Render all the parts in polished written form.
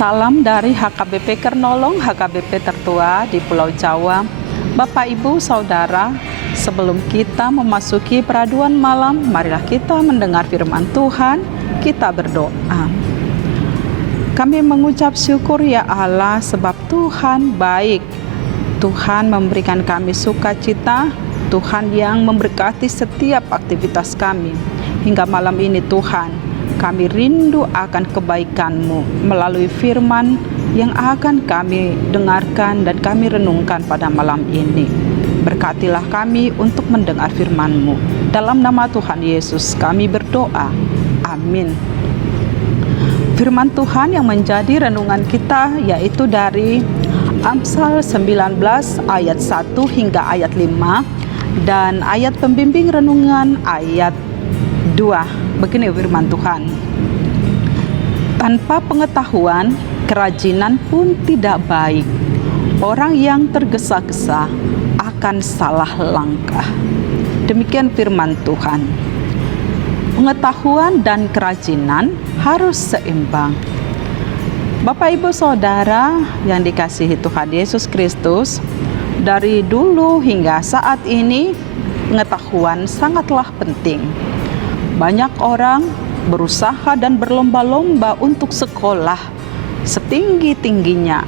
Salam dari HKBP Kernolong, HKBP tertua di Pulau Jawa. Bapak, Ibu, Saudara, sebelum kita memasuki peraduan malam, marilah kita mendengar firman Tuhan, kita berdoa. Kami mengucap syukur ya Allah sebab Tuhan baik. Tuhan memberikan kami sukacita, Tuhan yang memberkati setiap aktivitas kami. Hingga malam ini Tuhan, kami rindu akan kebaikan-Mu melalui firman yang akan kami dengarkan dan kami renungkan pada malam ini. Berkatilah kami untuk mendengar firman-Mu. Dalam nama Tuhan Yesus kami berdoa. Amin. Firman Tuhan yang menjadi renungan kita yaitu dari Amsal 19 ayat 1 hingga ayat 5 dan ayat pembimbing renungan ayat 2. Begini firman Tuhan. Tanpa pengetahuan, kerajinan pun tidak baik. Orang yang tergesa-gesa akan salah langkah. Demikian firman Tuhan. Pengetahuan dan kerajinan harus seimbang. Bapak, Ibu, Saudara yang dikasihi Tuhan Yesus Kristus, dari dulu hingga saat ini pengetahuan sangatlah penting. Banyak orang berusaha dan berlomba-lomba untuk sekolah setinggi-tingginya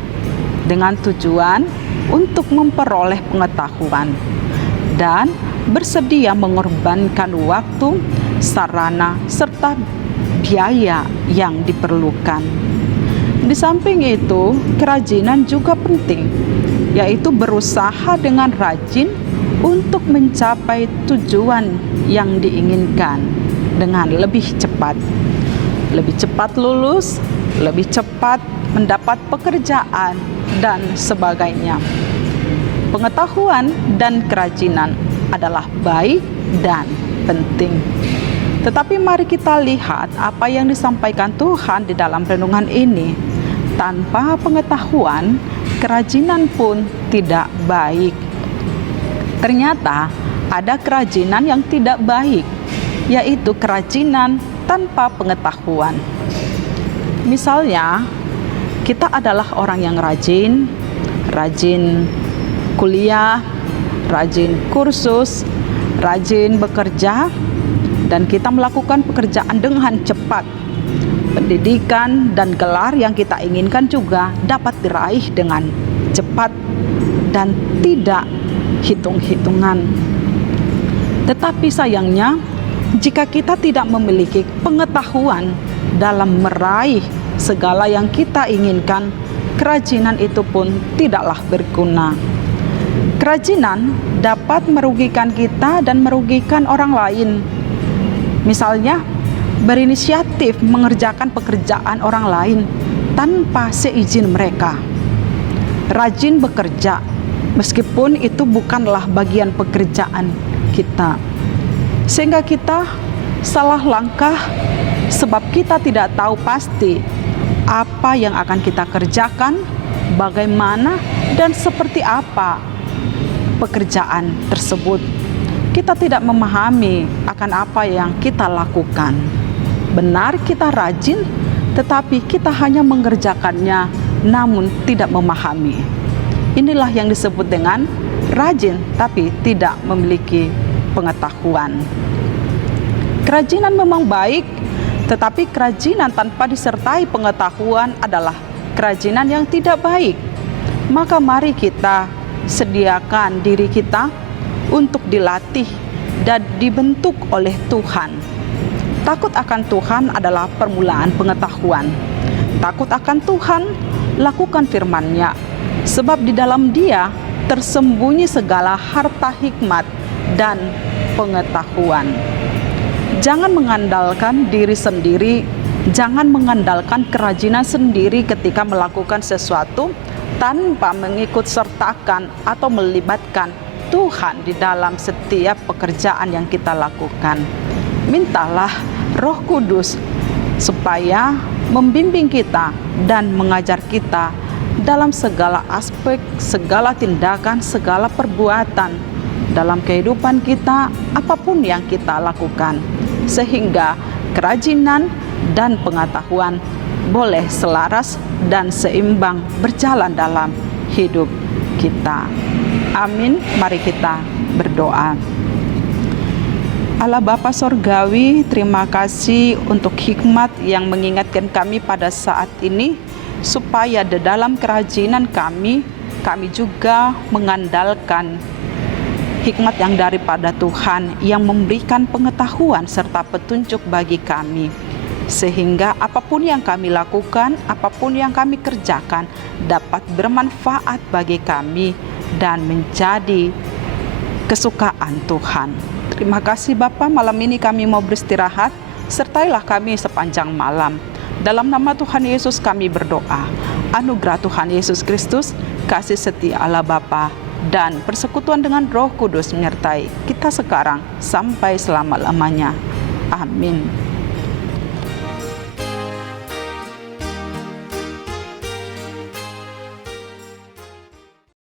dengan tujuan untuk memperoleh pengetahuan dan bersedia mengorbankan waktu, sarana, serta biaya yang diperlukan. Di samping itu, kerajinan juga penting, yaitu berusaha dengan rajin untuk mencapai tujuan yang diinginkan dengan lebih cepat lulus, lebih cepat mendapat pekerjaan, dan sebagainya. Pengetahuan dan kerajinan adalah baik dan penting. Tetapi mari kita lihat apa yang disampaikan Tuhan di dalam renungan ini. Tanpa pengetahuan, kerajinan pun tidak baik. Ternyata ada kerajinan yang tidak baik, yaitu kerajinan tanpa pengetahuan. Misalnya, kita adalah orang yang rajin kuliah, rajin kursus, rajin bekerja, dan kita melakukan pekerjaan dengan cepat. Pendidikan dan gelar yang kita inginkan juga dapat diraih dengan cepat dan tidak hitung-hitungan. Tetapi sayangnya, jika kita tidak memiliki pengetahuan dalam meraih segala yang kita inginkan, kerajinan itu pun tidaklah berguna. Kerajinan dapat merugikan kita dan merugikan orang lain. Misalnya, berinisiatif mengerjakan pekerjaan orang lain tanpa seizin mereka. Rajin bekerja, meskipun itu bukanlah bagian pekerjaan kita. Sehingga kita salah langkah sebab kita tidak tahu pasti apa yang akan kita kerjakan, bagaimana dan seperti apa pekerjaan tersebut. Kita tidak memahami akan apa yang kita lakukan. Benar kita rajin, tetapi kita hanya mengerjakannya namun tidak memahami. Inilah yang disebut dengan rajin tapi tidak memiliki pengetahuan. Kerajinan memang baik, tetapi kerajinan tanpa disertai pengetahuan adalah kerajinan yang tidak baik. Maka mari kita sediakan diri kita untuk dilatih dan dibentuk oleh Tuhan. Takut akan Tuhan adalah permulaan pengetahuan. Takut akan Tuhan, lakukan firman-Nya, sebab di dalam Dia tersembunyi segala harta hikmat dan pengetahuan. Jangan mengandalkan diri sendiri, jangan mengandalkan kerajinan sendiri ketika melakukan sesuatu tanpa mengikut sertakan atau melibatkan Tuhan di dalam setiap pekerjaan yang kita lakukan. Mintalah Roh Kudus supaya membimbing kita dan mengajar kita dalam segala aspek, segala tindakan, segala perbuatan dalam kehidupan kita, apapun yang kita lakukan, sehingga kerajinan dan pengetahuan boleh selaras dan seimbang berjalan dalam hidup kita. Amin. Mari kita berdoa. Allah Bapa Sorgawi, terima kasih untuk hikmat yang mengingatkan kami pada saat ini, supaya di dalam kerajinan kami juga mengandalkan hikmat yang daripada Tuhan yang memberikan pengetahuan serta petunjuk bagi kami. Sehingga apapun yang kami lakukan, apapun yang kami kerjakan dapat bermanfaat bagi kami dan menjadi kesukaan Tuhan. Terima kasih Bapa, malam ini kami mau beristirahat, sertailah kami sepanjang malam. Dalam nama Tuhan Yesus kami berdoa. Anugerah Tuhan Yesus Kristus, kasih setia Allah Bapa, dan persekutuan dengan Roh Kudus menyertai kita sekarang sampai selama-lamanya. Amin.